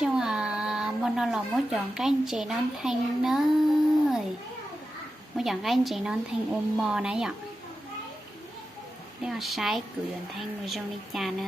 chung muốn nó là muốn chọn cái anh chị non thanh nơi muốn chọn cái anh chị non thanh mò nãy giờ đây là sai cử thanh người trong đi trà nữa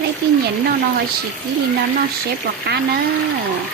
lấy cái nhện nó hơi xịt đi nó xếp vào cá nữa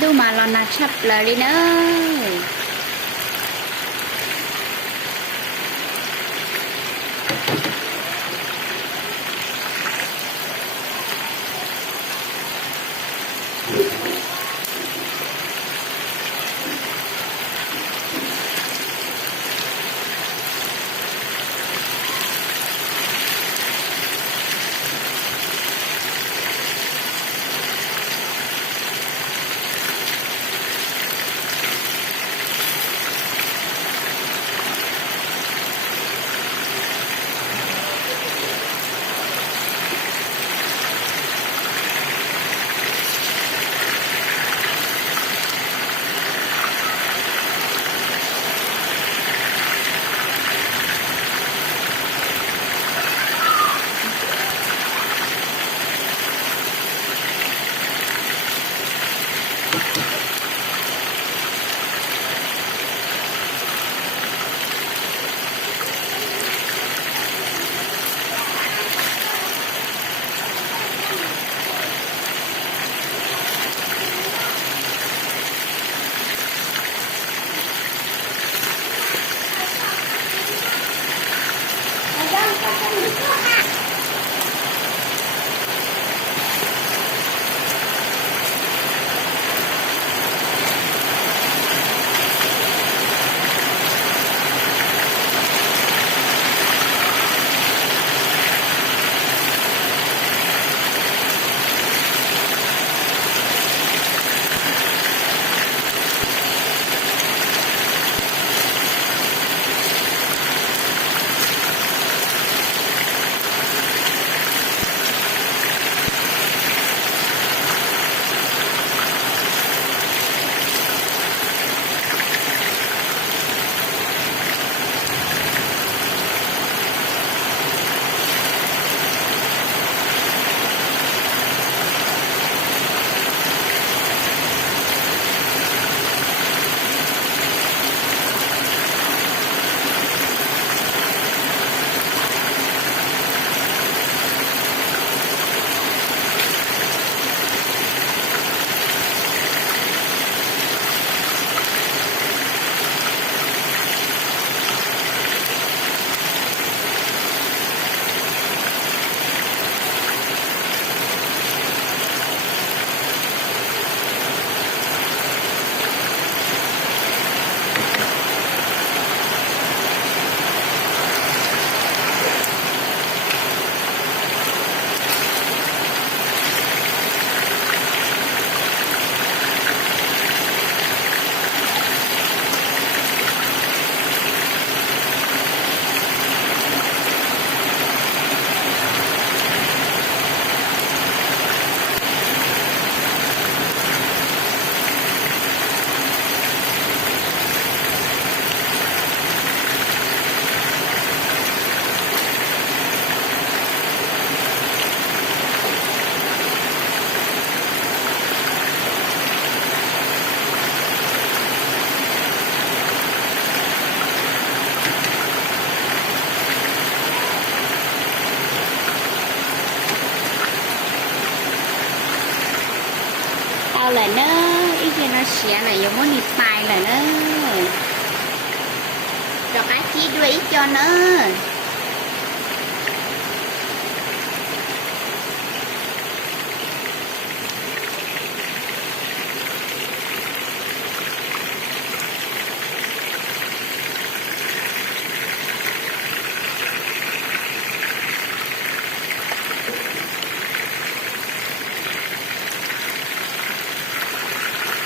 đâu mà lo nạt sắp lời đi nữa xé là giống muốn đi bài là nó cho cái chi đuổi cho nó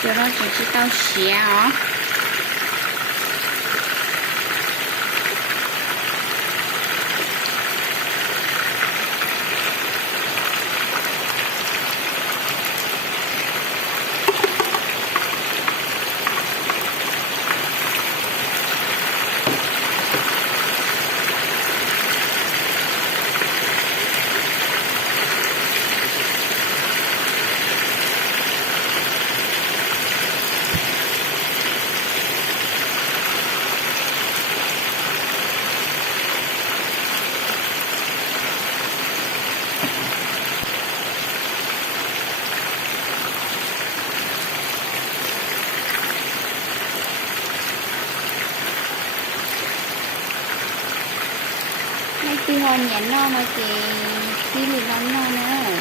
cho nó chỉ tao xé hả khi hôn nhẹ nó mà chị khi bị nóng nó nữa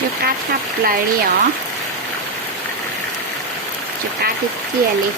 chưa cắt thắp lại đi hả chưa cắt thì chia đi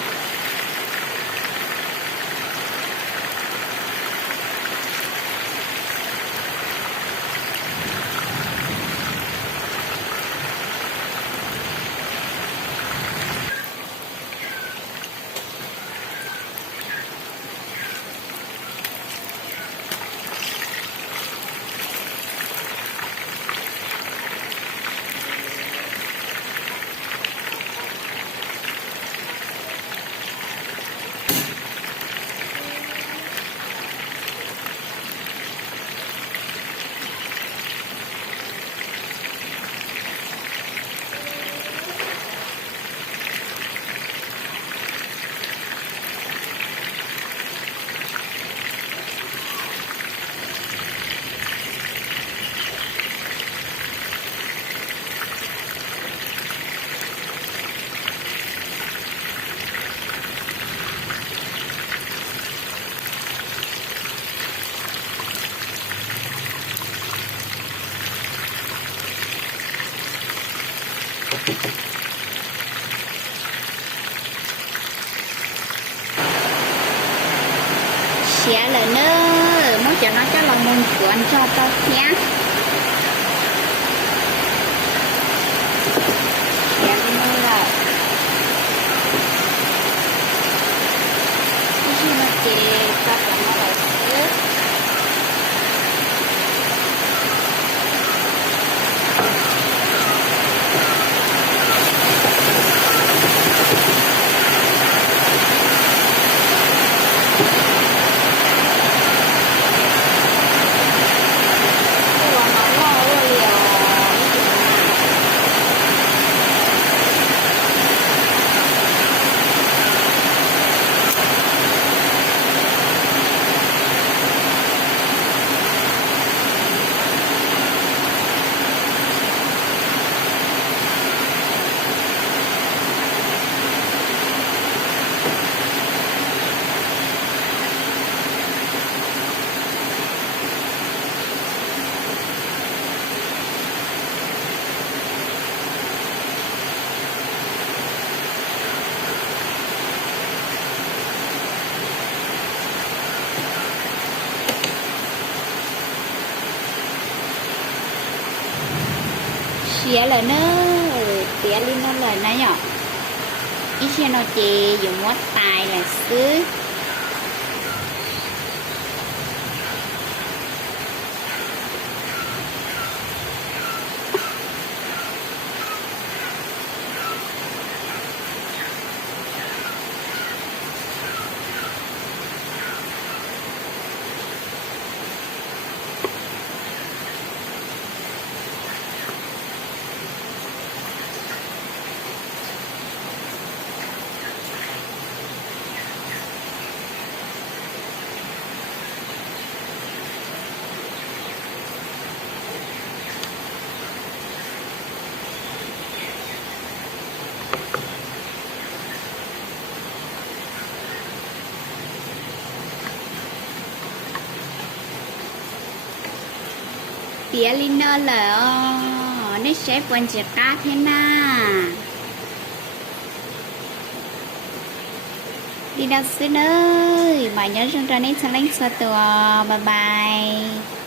xé lại nữa muốn cho nó cho lòng môn của anh cho tao nhé xé đi nữa rồi khi mà chị cho nó lại xứ xé lại nữa xé lên nó lời nó nhỏ ít xe nó chì dùng mót tài là xứ tía Lina lỡ nó sẽ quên chữ cá thế na đi đâu xứ ơi mà nhớ trong trò này sẽ lên số bye bye